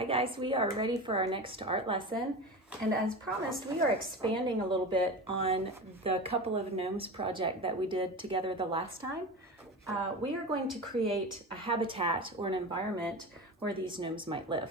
Hi guys, we are ready for our next art lesson. And as promised, we are expanding a little bit on the couple of gnomes project that we did together the last time. We are going to create a habitat or an environment where these gnomes might live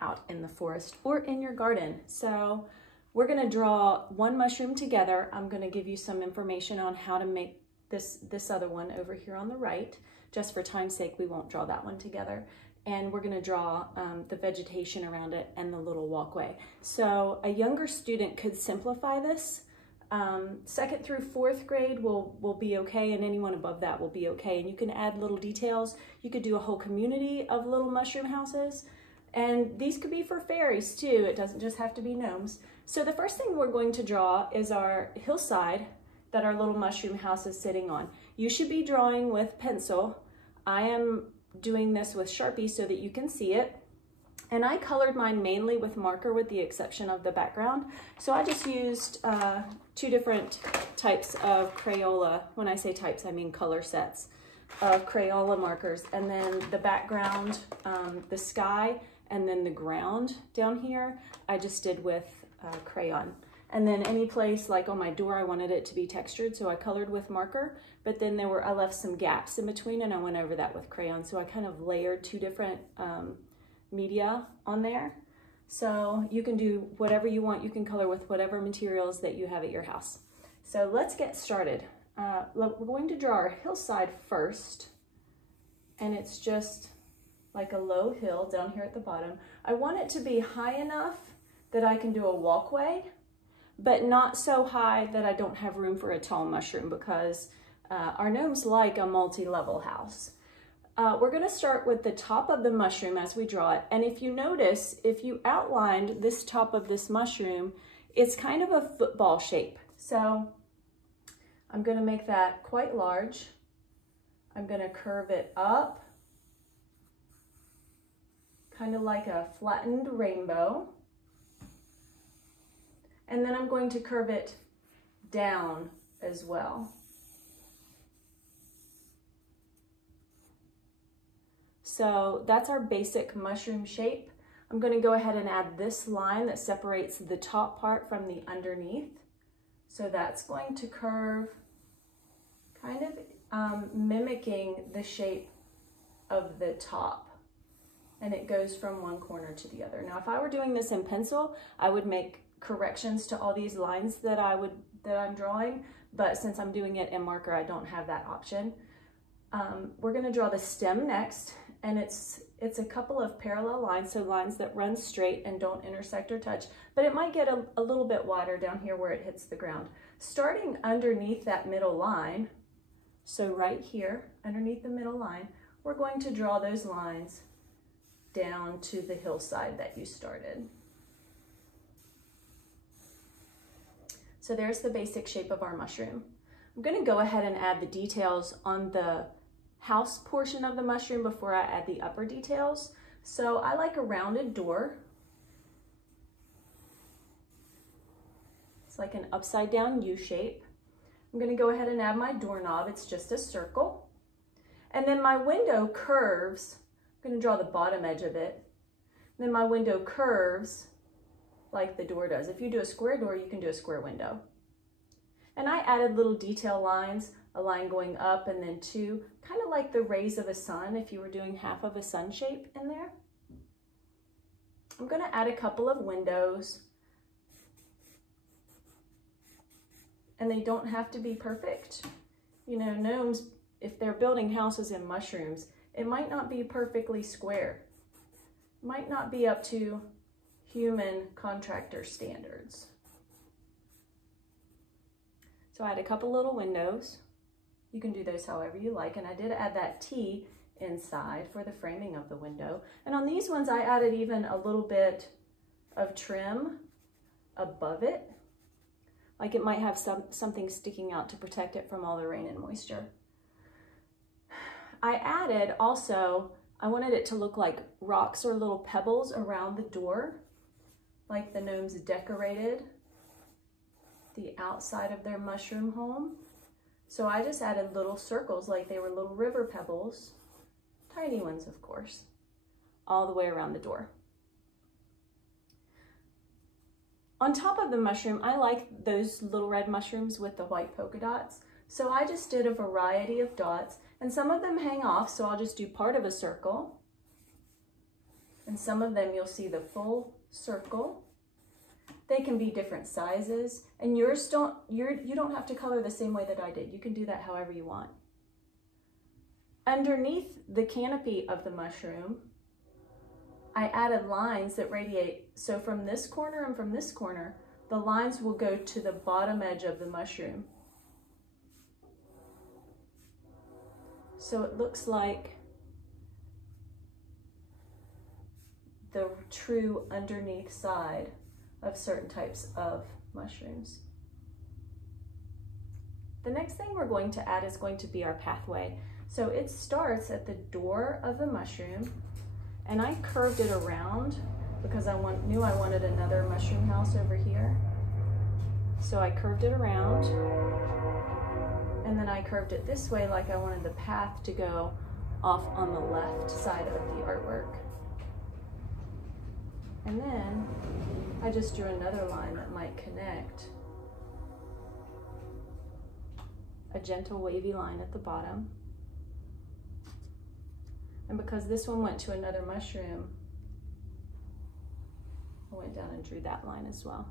out in the forest or in your garden. So we're going to draw one mushroom together. I'm going to give you some information on how to make this other one over here on the right. Just for time's sake, we won't draw that one together. And we're going to draw the vegetation around it and the little walkway. So a younger student could simplify this. Second through fourth grade will be okay, and anyone above that will be okay. And you can add little details. You could do a whole community of little mushroom houses. And these could be for fairies too. It doesn't just have to be gnomes. So the first thing we're going to draw is our hillside that our little mushroom house is sitting on. You should be drawing with pencil. I am doing this with Sharpie so that you can see it. And I colored mine mainly with marker with the exception of the background. So I just used two different types of Crayola. When I say types, I mean color sets of Crayola markers. And then the background, the sky, and then the ground down here, I just did with crayon. And then any place like on my door, I wanted it to be textured, so I colored with marker, but then I left some gaps in between and I went over that with crayon. So I kind of layered two different media on there. So you can do whatever you want. You can color with whatever materials that you have at your house. So let's get started. We're going to draw our hillside first, and it's just like a low hill down here at the bottom. I want it to be high enough that I can do a walkway, but not so high that I don't have room for a tall mushroom, because our gnomes like a multi-level house. We're going to start with the top of the mushroom as we draw it. And if you notice, if you outlined this top of this mushroom, it's kind of a football shape. So I'm going to make that quite large. I'm going to curve it up, kind of like a flattened rainbow. And then I'm going to curve it down as well. So that's our basic mushroom shape. I'm going to go ahead and add this line that separates the top part from the underneath. So that's going to curve, kind of mimicking the shape of the top. And it goes from one corner to the other. Now, if I were doing this in pencil, I would make corrections to all these lines that I'm drawing, but since I'm doing it in marker, I don't have that option. We're going to draw the stem next, and it's a couple of parallel lines, so lines that run straight and don't intersect or touch, but it might get a little bit wider down here where it hits the ground. Starting underneath that middle line, so right here underneath the middle line, we're going to draw those lines down to the hillside that you started. So there's the basic shape of our mushroom. I'm going to go ahead and add the details on the house portion of the mushroom before I add the upper details. So I like a rounded door. It's like an upside down U shape. I'm going to go ahead and add my doorknob. It's just a circle. And then my window curves. I'm going to draw the bottom edge of it. Then my window curves like the door does. If you do a square door, you can do a square window. And I added little detail lines, a line going up and then two, kind of like the rays of a sun if you were doing half of a sun shape in there. I'm going to add a couple of windows. And they don't have to be perfect. You know, gnomes, if they're building houses in mushrooms, it might not be perfectly square. It might not be up to human contractor standards. So I had a couple little windows. You can do those however you like, and I did add that T inside for the framing of the window. And on these ones, I added even a little bit of trim above it, like it might have something sticking out to protect it from all the rain and moisture. I added also, I wanted it to look like rocks or little pebbles around the door, like the gnomes decorated the outside of their mushroom home. So I just added little circles like they were little river pebbles, tiny ones of course, all the way around the door. On top of the mushroom, I like those little red mushrooms with the white polka dots. So I just did a variety of dots, and some of them hang off, so I'll just do part of a circle. And some of them you'll see the full circle. They can be different sizes, and you don't have to color the same way that I did. You can do that however you want. Underneath the canopy of the mushroom, I added lines that radiate. So from this corner and from this corner, the lines will go to the bottom edge of the mushroom. So it looks like the true underneath side of certain types of mushrooms. The next thing we're going to add is going to be our pathway. So it starts at the door of the mushroom, and I curved it around because I knew I wanted another mushroom house over here. So I curved it around, and then I curved it this way like I wanted the path to go off on the left side of the artwork. And then I just drew another line that might connect. A gentle wavy line at the bottom. And because this one went to another mushroom, I went down and drew that line as well.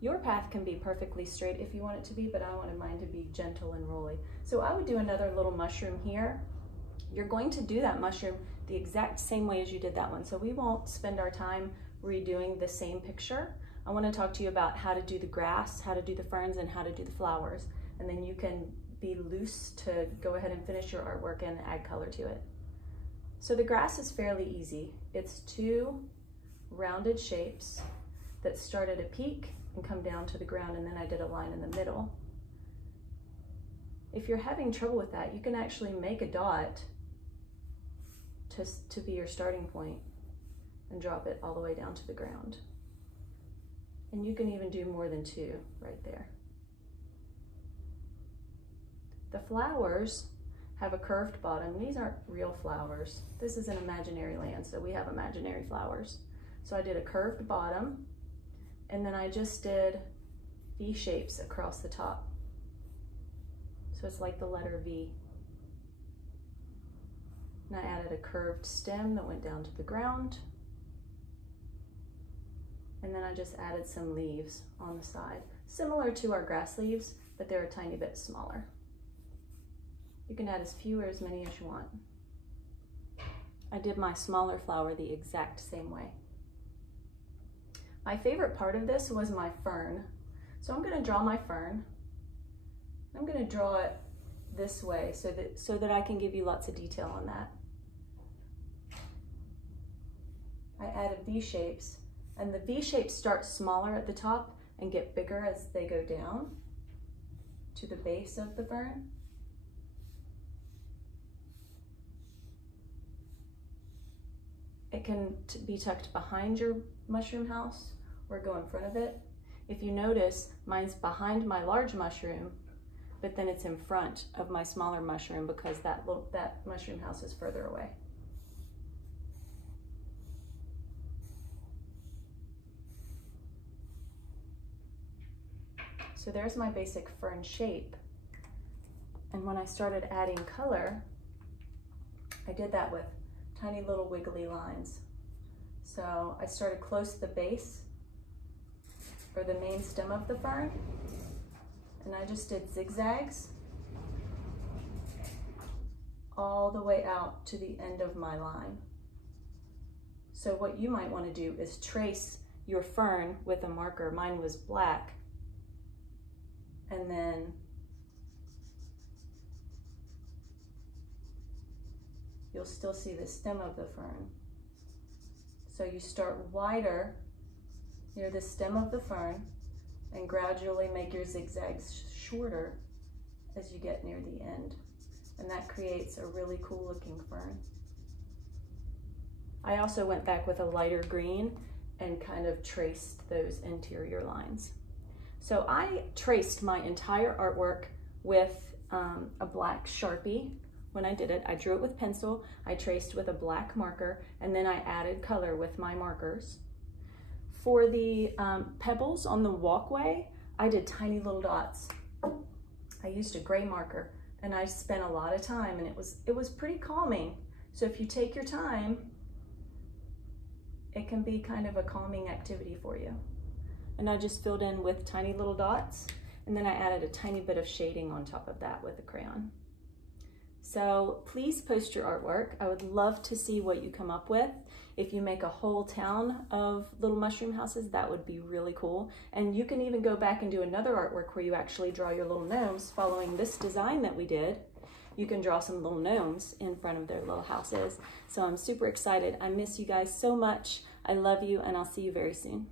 Your path can be perfectly straight if you want it to be, but I wanted mine to be gentle and rolly. So I would do another little mushroom here. You're going to do that mushroom the exact same way as you did that one. So we won't spend our time redoing the same picture. I want to talk to you about how to do the grass, how to do the ferns, and how to do the flowers. And then you can be loose to go ahead and finish your artwork and add color to it. So the grass is fairly easy. It's two rounded shapes that start at a peak and come down to the ground, and then I did a line in the middle. If you're having trouble with that, you can actually make a dot to be your starting point and drop it all the way down to the ground. And you can even do more than two right there. The flowers have a curved bottom. These aren't real flowers. This is an imaginary land, so we have imaginary flowers. So I did a curved bottom, and then I just did V shapes across the top. So it's like the letter V. And I added a curved stem that went down to the ground. And then I just added some leaves on the side, similar to our grass leaves, but they're a tiny bit smaller. You can add as few or as many as you want. I did my smaller flower the exact same way. My favorite part of this was my fern. So I'm going to draw my fern. I'm going to draw it this way so that I can give you lots of detail on that. I added V shapes, and the V shapes start smaller at the top and get bigger as they go down to the base of the fern. It can be tucked behind your mushroom house or go in front of it. If you notice, mine's behind my large mushroom, but then it's in front of my smaller mushroom because that mushroom house is further away. So there's my basic fern shape. And when I started adding color, I did that with tiny little wiggly lines. So I started close to the base or the main stem of the fern, and I just did zigzags all the way out to the end of my line. So what you might want to do is trace your fern with a marker. Mine was black, and then you'll still see the stem of the fern. So you start wider near the stem of the fern and gradually make your zigzags shorter as you get near the end. And that creates a really cool looking fern. I also went back with a lighter green and kind of traced those interior lines. So I traced my entire artwork with a black Sharpie. When I did it, I drew it with pencil, I traced with a black marker, and then I added color with my markers. For the pebbles on the walkway, I did tiny little dots. I used a gray marker and I spent a lot of time, and it was pretty calming. So if you take your time, it can be kind of a calming activity for you. And I just filled in with tiny little dots, and then I added a tiny bit of shading on top of that with a crayon. So please post your artwork. I would love to see what you come up with. If you make a whole town of little mushroom houses, that would be really cool. And you can even go back and do another artwork where you actually draw your little gnomes following this design that we did. You can draw some little gnomes in front of their little houses. So I'm super excited. I miss you guys so much. I love you, and I'll see you very soon.